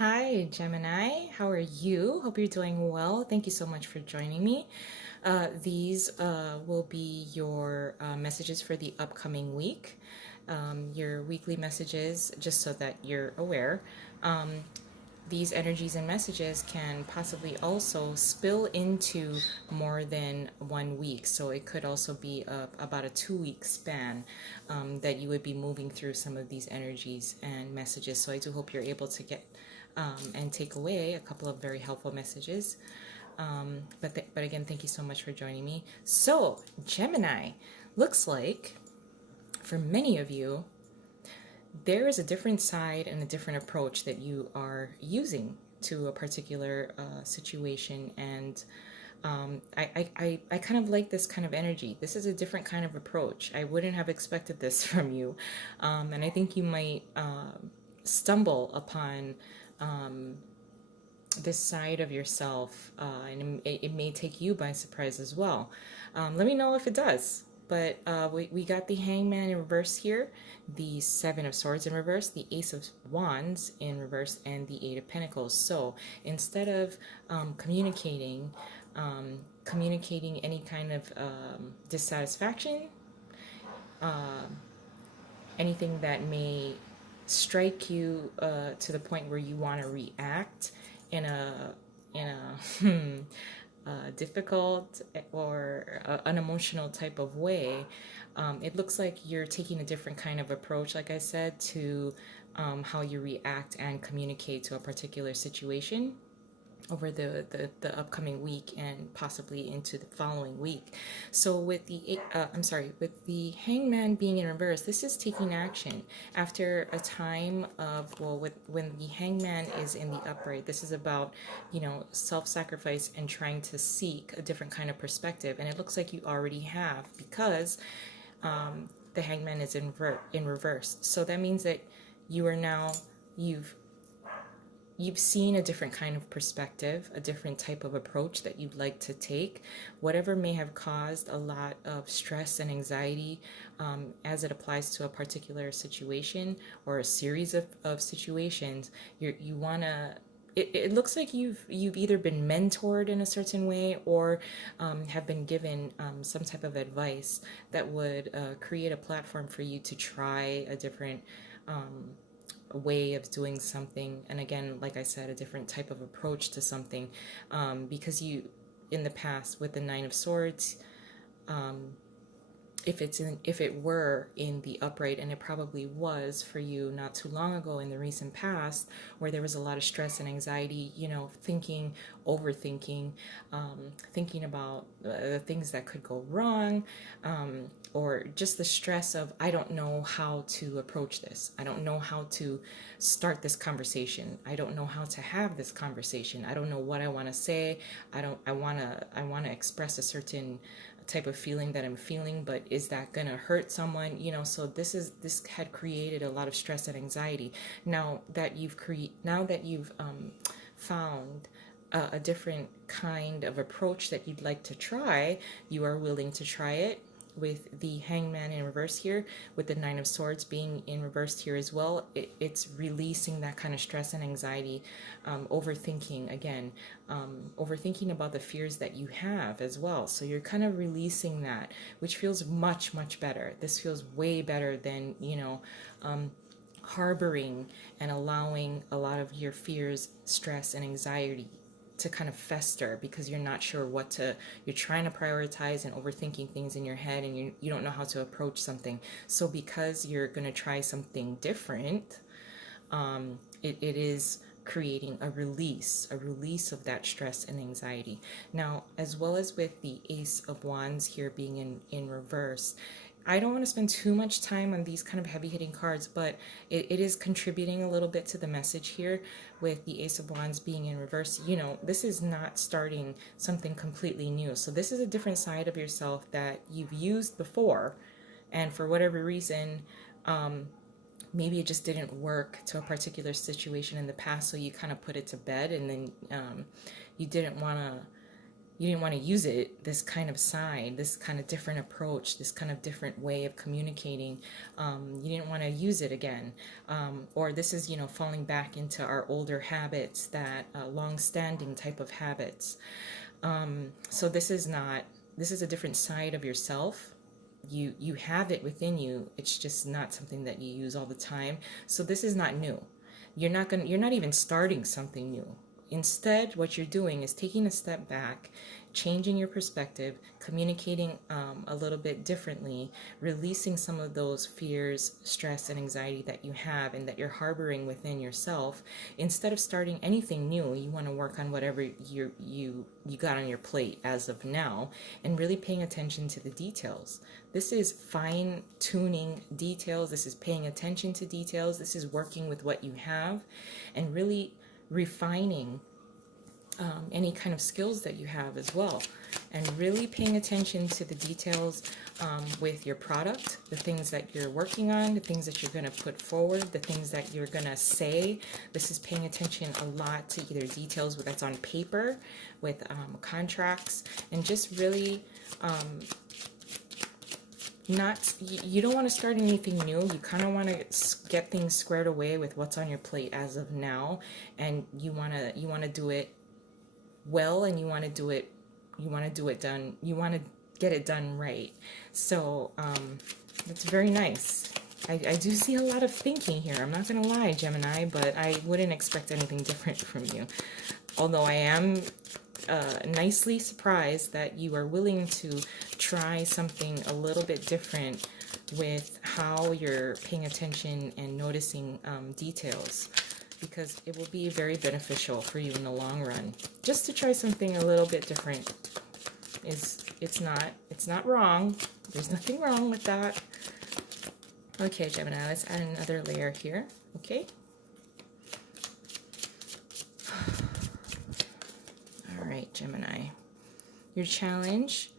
Hi, Gemini. How are you? Hope you're doing well. Thank you so much for joining me. These will be your messages for the upcoming week, your weekly messages, just so that you're aware. Um, these energies and messages can possibly also spill into more than 1 week. So it could also be about a 2 week span that you would be moving through some of these energies and messages. So I do hope you're able to get and take away a couple of very helpful messages. But again, thank you so much for joining me. So, Gemini, looks like for many of you, there is a different side and a different approach that you are using to a particular situation. And I kind of like this kind of energy. This is a different kind of approach. I wouldn't have expected this from you. And I think you might stumble upon this side of yourself, and it may take you by surprise as well. Let me know if it does. But we got the Hangman in reverse here, the Seven of Swords in reverse, the Ace of Wands in reverse, and the Eight of Pentacles. So instead of communicating any kind of dissatisfaction, anything that may strike you to the point where you want to react in a difficult or unemotional type of way, it looks like you're taking a different kind of approach, like I said, to how you react and communicate to a particular situation over the upcoming week and possibly into the following week. So with with the Hangman being in reverse, this is taking action after a time of, when the Hangman is in the upright, this is about, self-sacrifice and trying to seek a different kind of perspective. And it looks like you already have, because the Hangman is in reverse. So that means that you are now, you've seen a different kind of perspective, a different type of approach that you'd like to take. Whatever may have caused a lot of stress and anxiety as it applies to a particular situation or a series of situations, you want to. It looks like you've either been mentored in a certain way or have been given some type of advice that would create a platform for you to try a different way of doing something, and again, like I said, a different type of approach to something, because you, in the past with the Nine of Swords, if it were in the upright, and it probably was for you not too long ago in the recent past, where there was a lot of stress and anxiety, overthinking, thinking about the things that could go wrong, or just the stress of, I don't know how to approach this, I don't know how to start this conversation, I don't know how to have this conversation, I don't know what I want to say, I want to express a certain type of feeling that I'm feeling, but is that gonna hurt someone? So this had created a lot of stress and anxiety. Now that you've found a different kind of approach that you'd like to try, you are willing to try it with the Hangman in reverse here, with the Nine of Swords being in reverse here as well. It's releasing that kind of stress and anxiety, overthinking again, overthinking about the fears that you have as well. So you're kind of releasing that, which feels much, much better. This feels way better than, harboring and allowing a lot of your fears, stress, and anxiety to kind of fester, because you're not sure you're trying to prioritize and overthinking things in your head, and you don't know how to approach something. So because you're going to try something different, it is creating a release of that stress and anxiety. Now, as well as with the Ace of Wands here being in reverse, I don't want to spend too much time on these kind of heavy hitting cards, but it is contributing a little bit to the message here with the Ace of Wands being in reverse. This is not starting something completely new. So this is a different side of yourself that you've used before, and for whatever reason, maybe it just didn't work to a particular situation in the past, so you kind of put it to bed, and then you didn't want to you didn't want to use it, this kind of side, this kind of different approach, this kind of different way of communicating. You didn't want to use it again. Or this is, falling back into our older habits, that long-standing type of habits. So this is not, this is a different side of yourself. You have it within you. It's just not something that you use all the time. So this is not new. You're not even starting something new. Instead, what you're doing is taking a step back, changing your perspective, communicating a little bit differently, releasing some of those fears, stress, and anxiety that you have and that you're harboring within yourself. Instead of starting anything new, you want to work on whatever you got on your plate as of now, and really paying attention to the details. This is fine tuning details. This is paying attention to details. This is working with what you have and really refining any kind of skills that you have as well, and really paying attention to the details with your product, the things that you're working on, the things that you're going to put forward, the things that you're going to say. This is paying attention a lot to either details that's on paper, with contracts, and just really you don't want to start anything new. You kind of want to get things squared away with what's on your plate as of now, and you want to do it well, and you want to do it done. You want to get it done right. So it's very nice. I do see a lot of thinking here. I'm not gonna lie, Gemini, but I wouldn't expect anything different from you. Although I am nicely surprised that you are willing to try something a little bit different with how you're paying attention and noticing details, because it will be very beneficial for you in the long run. Just to try something a little bit different it's not wrong. There's nothing wrong with that. Okay, Gemini, let's add another layer here. Okay. All right, Gemini. Your challenge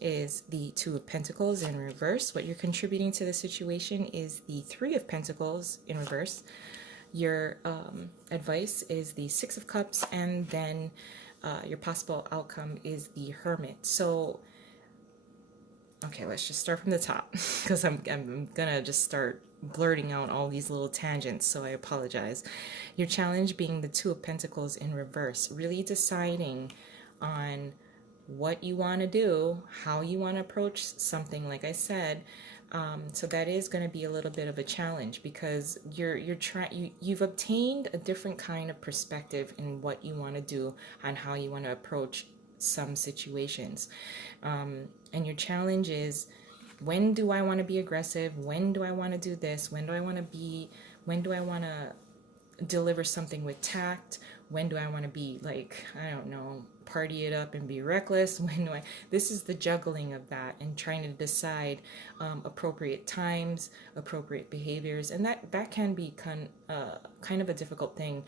is the Two of Pentacles in reverse. What you're contributing to the situation is the Three of Pentacles in reverse. Your advice is the Six of Cups, and then your possible outcome is the Hermit. So, okay, let's just start from the top, because I'm gonna just start blurting out all these little tangents, so I apologize. Your challenge being the Two of Pentacles in reverse, really deciding on what you want to do, how you want to approach something, like I said. So that is going to be a little bit of a challenge, because you've obtained a different kind of perspective in what you want to do and how you want to approach some situations. And your challenge is, when do I want to be aggressive? When do I want to do this? When do I want to deliver something with tact? When do I want to be, like, I don't know, party it up and be reckless? This is the juggling of that, and trying to decide appropriate times, appropriate behaviors. And that can be kind of a difficult thing,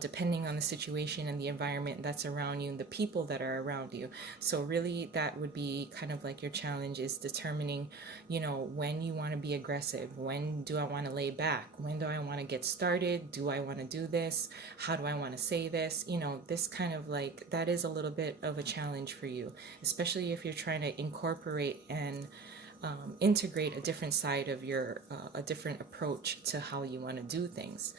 depending on the situation and the environment that's around you and the people that are around you. So really, that would be kind of like your challenge, is determining, when you want to be aggressive, when do I want to lay back, when do I want to get started, do I want to do this, how do I want to say this, this kind of, like, that is a little bit of a challenge for you, especially if you're trying to incorporate and integrate a different side of your, a different approach to how you want to do things.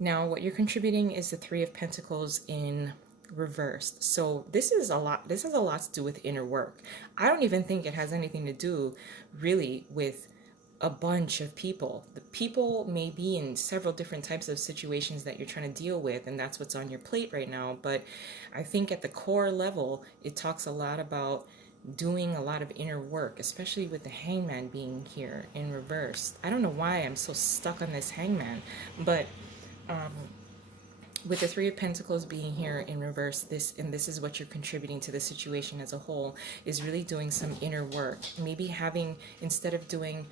Now, what you're contributing is the Three of Pentacles in reversed. So this has a lot to do with inner work. I don't even think it has anything to do really with a bunch of people. The people may be in several different types of situations that you're trying to deal with, and that's what's on your plate right now. But I think at the core level, it talks a lot about doing a lot of inner work, especially with the Hangman being here in reverse. I don't know why I'm so stuck on this Hangman, but with the Three of Pentacles being here in reverse, this is what you're contributing to the situation as a whole, is really doing some inner work. Maybe having, instead of doing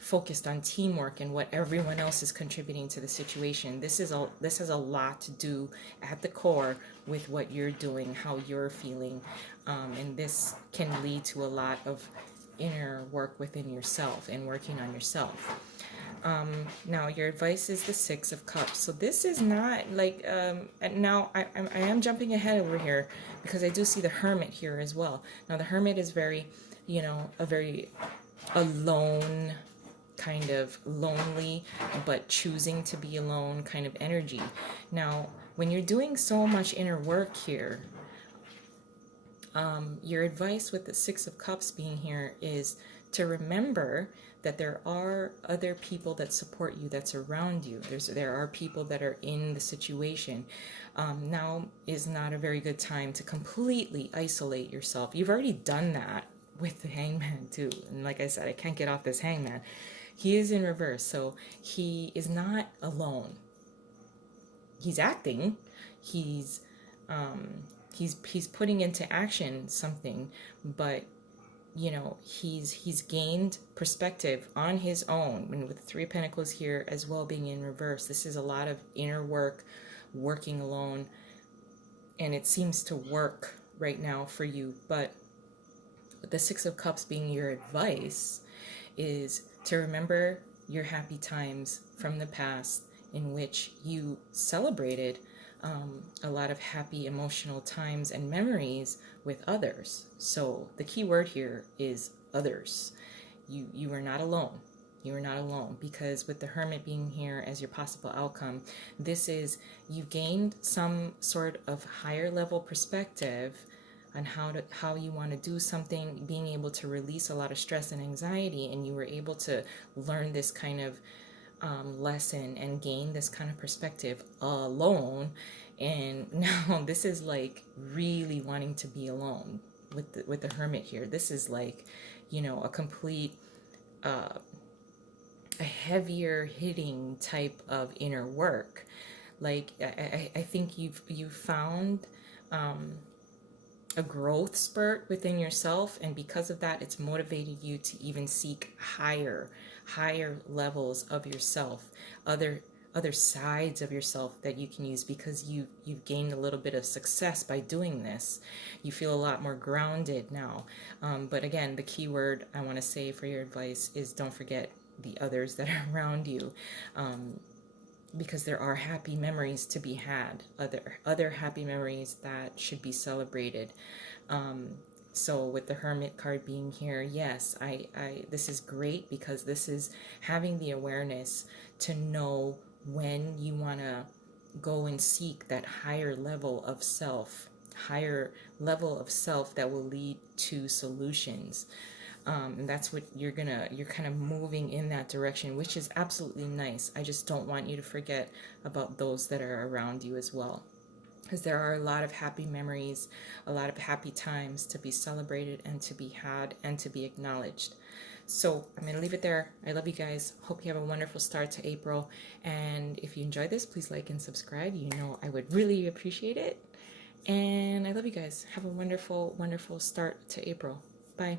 focused on teamwork and what everyone else is contributing to the situation, this has a lot to do at the core with what you're doing, how you're feeling, and this can lead to a lot of inner work within yourself and working on yourself. Now your advice is the Six of Cups. So this is not like, and now I am jumping ahead over here because I do see the Hermit here as well. Now the Hermit is very, you know, a very alone, kind of lonely, but choosing to be alone kind of energy. Now, when you're doing so much inner work here, your advice with the Six of Cups being here is to remember that there are other people that support you, that's around you. There are people that are in the situation. Now is not a very good time to completely isolate yourself. You've already done that with the Hangman too. And like I said, I can't get off this Hangman. He is in reverse, so he is not alone. He's acting. He's he's putting into action something, but you know, he's gained perspective on his own. And with the Three of Pentacles here as well being in reverse, this is a lot of inner work, working alone, and it seems to work right now for you. But the Six of Cups being your advice is to remember your happy times from the past in which you celebrated a lot of happy emotional times and memories with others. So the key word here is others. You are not alone. You are not alone, because with the Hermit being here as your possible outcome, this is you gained some sort of higher level perspective on how you want to do something, being able to release a lot of stress and anxiety, and you were able to learn this kind of lesson and gain this kind of perspective alone. And now this is like really wanting to be alone with the Hermit here. This is like, you know, a complete a heavier hitting type of inner work. Like I think you've found a growth spurt within yourself, and because of that, it's motivated you to even seek higher levels of yourself, other sides of yourself that you can use, because you've gained a little bit of success by doing this. You feel a lot more grounded now. But again, the key word I want to say for your advice is don't forget the others that are around you. Because there are happy memories to be had, other happy memories that should be celebrated. So with the Hermit card being here, yes, I this is great, because this is having the awareness to know when you want to go and seek that higher level of self that will lead to solutions. And that's what you're kind of moving in that direction, which is absolutely nice. I just don't want you to forget about those that are around you as well, because there are a lot of happy memories, a lot of happy times to be celebrated and to be had and to be acknowledged. So I'm going to leave it there. I love you guys. Hope you have a wonderful start to April. And if you enjoyed this, please like and subscribe. You know I would really appreciate it. And I love you guys. Have a wonderful, wonderful start to April. Bye.